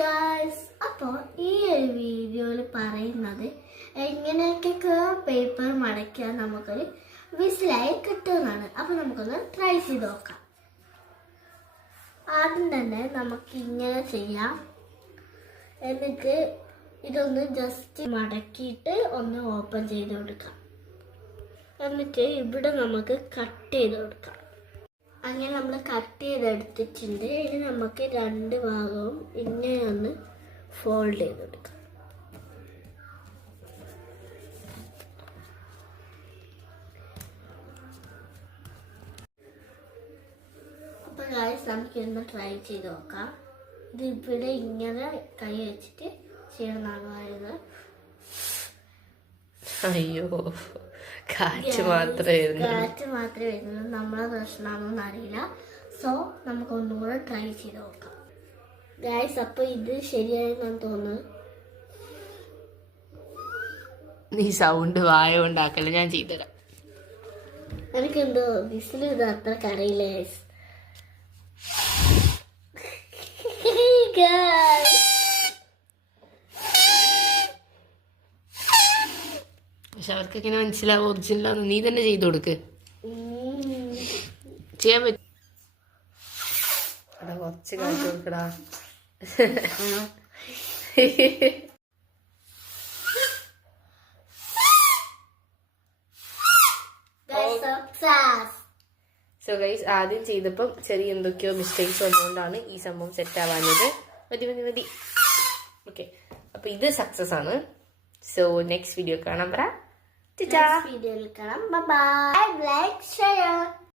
Guys, അപ്പോൾ ഈ ഒരു വീഡിയോയിൽ പറയുന്നത് എങ്ങനെയൊക്കെ പേപ്പർ മടക്കിയാൽ നമുക്കൊരു വിസിലായി കിട്ടുമെന്നാണ്. അപ്പോൾ നമുക്കൊന്ന് ട്രൈ ചെയ്ത് നോക്കാം. ആദ്യം തന്നെ നമുക്ക് ഇങ്ങനെ ചെയ്യാം. എന്നിട്ട് ഇതൊന്ന് ജസ്റ്റ് മടക്കിയിട്ട് ഒന്ന് ഓപ്പൺ ചെയ്ത് കൊടുക്കാം. എന്നിട്ട് ഇവിടെ നമുക്ക് കട്ട് ചെയ്ത് കൊടുക്കാം. അങ്ങനെ നമ്മൾ കട്ട് ചെയ്തെടുത്തിട്ടുണ്ട്. ഇനി നമുക്ക് രണ്ട് ഭാഗവും ഇങ്ങനെ ഒന്ന് ഫോൾഡ് ചെയ്ത് കൊടുക്കാം. അപ്പോൾ ഗായ്സ്, നമുക്കിന്ന് ട്രൈ ചെയ്ത് നോക്കാം. ഇത് ഇവിടെ ഇങ്ങനെ കൈ വെച്ചിട്ട് ചെയ്യണമെന്നാണ് പറയുന്നത്. അയ്യോ, കാറ്റ് മാത്രമേ വരുന്നുള്ളൂ. നമ്മളെ പ്രശ്നമാണെന്നൊന്നും അറിയില്ല. സോ നമുക്ക് ഒന്നുകൂടെ ട്രൈ ചെയ്ത് നോക്കാം ഗായ്സ്. അപ്പൊ ഇത് ശരിയായെന്നാണ് തോന്നുന്നത്. നീ സൗണ്ട് വായ ഉണ്ടാക്കല്ല, ഞാൻ ചെയ്തുതരാം. എനിക്കെന്തോ വിസിൽ ഇത് അത്ര കറിയില്ല ഗായ്സ്. പക്ഷെ അവർക്ക് എങ്ങനെ മനസ്സിലാവും ഒറിജിനലാന്ന്? നീ തന്നെ ചെയ്തു കൊടുക്ക്. ചെയ്യാൻ പറ്റും. അതാ കുറച്ച് കാണിച്ചു കൊടുക്കടാ. സോ ഗൈസ്, ആദ്യം ചെയ്തപ്പം ചെറിയ എന്തൊക്കെയോ മിസ്റ്റേക്സ് വന്നുകൊണ്ടാണ് ഈ സംഭവം സെറ്റ് ആവാഞ്ഞത്. മതി. ഓക്കെ, അപ്പൊ ഇത് സക്സസ് ആണ്. സോ നെക്സ്റ്റ് വീഡിയോ കാണാൻ പറ. വീഡിയോയിൽ കാണാം. Bye bye. Like share.